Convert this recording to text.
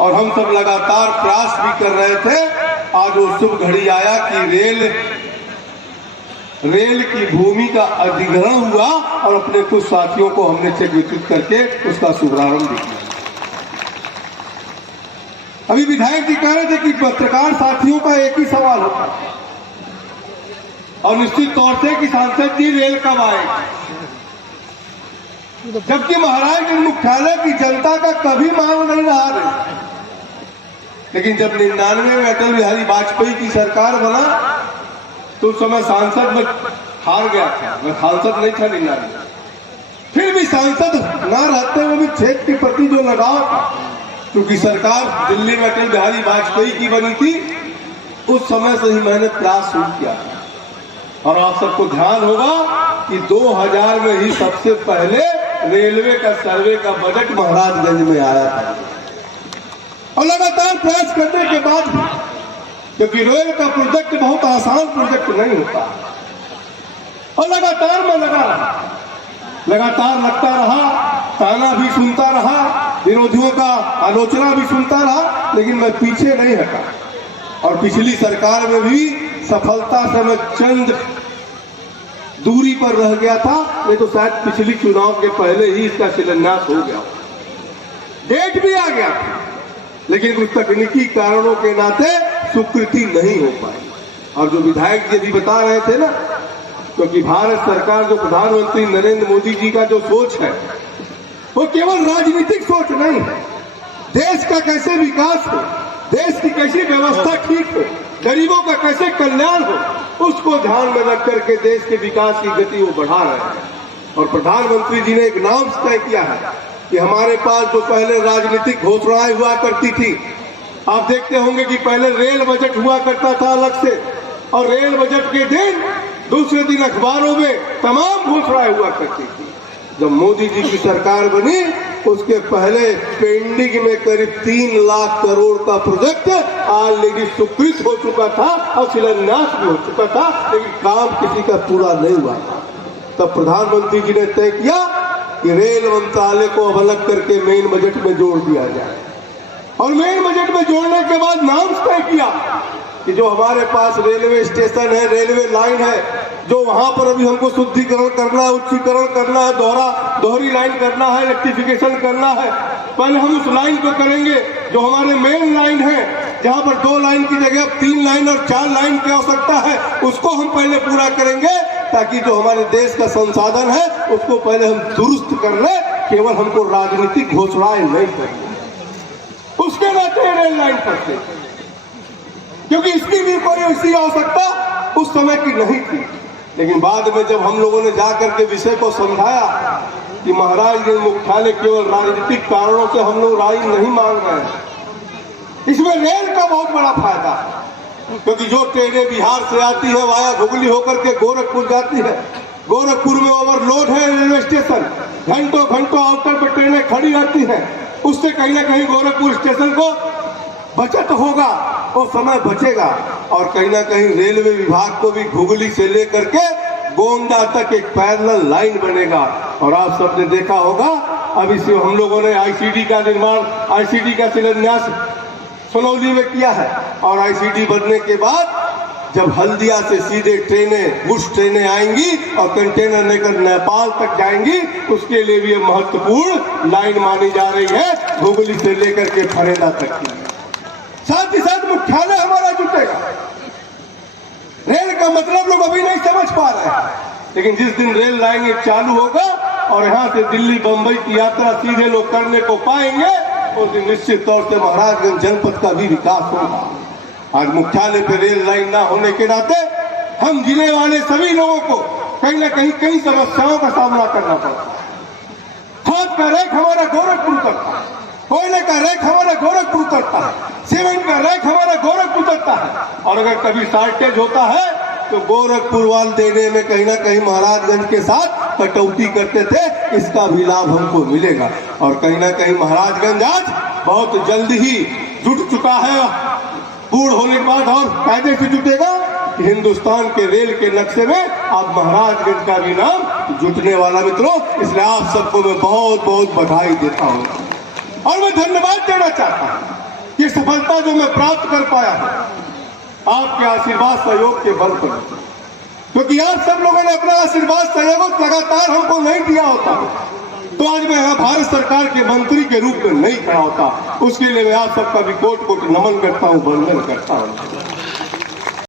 और हम सब लगातार प्रयास भी कर रहे थे। आज वो शुभ घड़ी आया कि रेल की भूमि का अधिग्रहण हुआ और अपने कुछ साथियों को हमने चेक वितरित करके उसका शुभारंभ भी किया। अभी विधायक जी कह रहे थे कि पत्रकार साथियों का एक ही सवाल होता है और निश्चित तौर से कि सांसद जी रेल कब आएगी, जबकि महाराजगंज मुख्यालय की जनता का कभी मांग नहीं रहा है। लेकिन जब 99 में अटल बिहारी वाजपेयी की सरकार बना तो उस समय सांसद में हार गया था, मैं सांसद नहीं था 99। फिर भी सांसद ना रहते हुए भी क्षेत्र के प्रति जो लगाव था, क्योंकि सरकार दिल्ली में अटल बिहारी वाजपेयी की बनी थी, उस समय से ही मैंने प्रयास शुरू किया था। और आप सबको ध्यान होगा कि 2000 में ही सबसे पहले रेलवे का सर्वे का बजट महाराजगंज में आया था। और लगातार प्रयास करने के बाद, क्योंकि रेल का प्रोजेक्ट बहुत आसान प्रोजेक्ट नहीं होता, और लगातार मैं लगातार लगता रहा, ताना भी सुनता रहा, विरोधियों का आलोचना भी सुनता रहा, लेकिन मैं पीछे नहीं हटा। और पिछली सरकार में भी सफलता से मैं चंद दूरी पर रह गया था, नहीं तो शायद पिछली चुनाव के पहले ही इसका शिलान्यास हो गया, डेट भी आ गया था, लेकिन कुछ तकनीकी कारणों के नाते स्वीकृति नहीं हो पाई। और जो विधायक जी भी बता रहे थे ना, क्योंकि भारत सरकार जो प्रधानमंत्री नरेंद्र मोदी जी का जो सोच है वो केवल राजनीतिक सोच नहीं है, देश का कैसे विकास हो, देश की कैसी व्यवस्था ठीक हो, गरीबों का कैसे कल्याण हो, उसको ध्यान में रख करके देश के विकास की गति वो बढ़ा रहे हैं। और प्रधानमंत्री जी ने एक नाम तय किया है कि हमारे पास जो पहले राजनीतिक घोषणाएं हुआ करती थी, आप देखते होंगे कि पहले रेल बजट हुआ करता था अलग से, और रेल बजट के दिन दूसरे दिन अखबारों में तमाम घोषणाएं हुआ करती थी। जब मोदी जी की सरकार बनी उसके पहले पेंडिंग में करीब 3 लाख करोड़ का प्रोजेक्ट ऑलरेडी स्वीकृत हो चुका था और शिलान्यास भी हो चुका था, लेकिन काम किसी का पूरा नहीं हुआ। तब प्रधानमंत्री जी ने तय किया कि रेल मंत्रालय को अब अलग करके मेन बजट में जोड़ दिया जाए। और मेन बजट में जोड़ने के बाद नाम तय किया कि जो हमारे पास रेलवे स्टेशन है, रेलवे लाइन है, जो वहां पर अभी हमको शुद्धिकरण करना है, उच्चीकरण करना है, दोहरी लाइन करना है, इलेक्ट्रिफिकेशन करना है, पहले हम उस लाइन को करेंगे। जो हमारे मेन लाइन है, जहां पर 2 लाइन की जगह 3 लाइन और 4 लाइन की आवश्यकता है, उसको हम पहले पूरा करेंगे, ताकि जो हमारे देश का संसाधन है उसको पहले हम दुरुस्त कर ले, केवल हमको राजनीतिक घोषणाएं नहीं करनी। उसके नाते रेल लाइन करते, क्योंकि इसकी भी कोई ऐसी आवश्यकता उस समय की नहीं थी। लेकिन बाद में जब हम लोगों ने जाकर के विषय को समझाया कि महाराजगंज मुख्यालय केवल राजनीतिक कारणों से हम लोग राय नहीं मांग रहे हैं, इसमें रेल का बहुत बड़ा फायदा है। क्योंकि जो ट्रेनें बिहार से आती है वाया घुगली होकर के गोरखपुर जाती है, गोरखपुर में ओवरलोड है रेलवे स्टेशन, घंटों आउटर पर ट्रेनें खड़ी रहती हैं, उससे कहीं ना कहीं गोरखपुर स्टेशन को बचत होगा और समय बचेगा। और कहीं ना कहीं रेलवे विभाग को भी घुगली से लेकर के गोंडा तक एक पैरेलल लाइन बनेगा। और आप सबने देखा होगा अभी से हम लोगों ने आईसीडी का निर्माण, आईसीडी का शिलान्यास सोनौली में किया है। और आईसीडी बनने के बाद जब हल्दिया से सीधे ट्रेनें, बुश ट्रेनें आएंगी और कंटेनर लेकर नेपाल तक जाएंगी, उसके लिए भी महत्वपूर्ण लाइन मानी जा रही है, घुगली से लेकर के फरेदा तक की। साथ ही साथ मुख्यालय हमारा जुटेगा। रेल का मतलब लोग अभी नहीं समझ पा रहे हैं, लेकिन जिस दिन रेल लाइन चालू होगा और यहाँ से दिल्ली बंबई की यात्रा सीधे लोग करने को पाएंगे, उस दिन निश्चित तौर से महाराजगंज जनपद का भी विकास होगा। आज मुख्यालय पे रेल लाइन ना होने के नाते हम जिले वाले सभी लोगों को कहीं ना कहीं कई समस्याओं का सामना करना पड़ता है। खाद का रैक हमारा गोरखपुर करता है, कोयले का रैक हमारा गोरखपुर करता है, सीमेंट का रैक हमारा गोरखपुर करता है। और अगर कभी शॉर्टेज होता है तो गोरखपुर वाल देने में कहीं ना कहीं महाराजगंज के साथ कटौती करते थे, इसका भी लाभ हमको मिलेगा। और कहीं ना कहीं महाराजगंज आज बहुत जल्द ही जुट चुका है, पूर्ण होने के बाद और कायदे से जुटेगा। हिंदुस्तान के रेल के नक्शे में अब महाराजगंज का भी नाम जुटने वाला मित्रों, इसलिए आप सबको मैं बहुत बहुत बधाई देता हूँ और मैं धन्यवाद देना चाहता हूँ। ये सफलता जो मैं प्राप्त कर पाया आपके आशीर्वाद सहयोग के बल पर, क्योंकि आप सब लोगों ने अपना आशीर्वाद सहयोग लगातार हमको नहीं दिया होता तो आज मैं यहाँ भारत सरकार के मंत्री के रूप में नहीं खड़ा होता। उसके लिए मैं आप सबका भी कोट कोट नमन करता हूँ, वंदन करता हूँ।